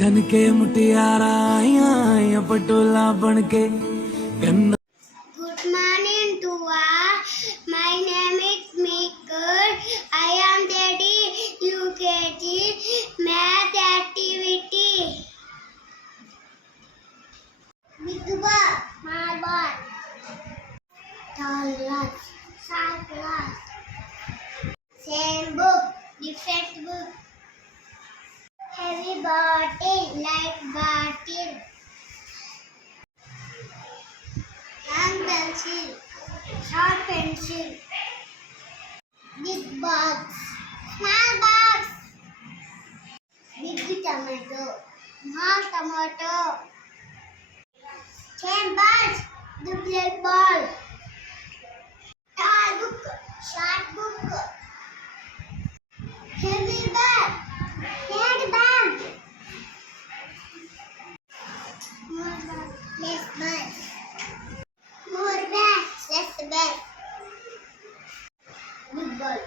ठन के मुटियारा आइया पटोला बन के गन्ना। Good morning to all. My name is Mikul. I am studying UKG math activity. Big ball, small ball, tall glass, short glass, same book, different book, heavy bottle, light bottle, long pencil, short pencil, big box, small box, big tomato, small tomato, same balls, duplicate ball, tall book, short book, heavy bag, heavy bag, more bag, less bag, more bag, less bag, big ball.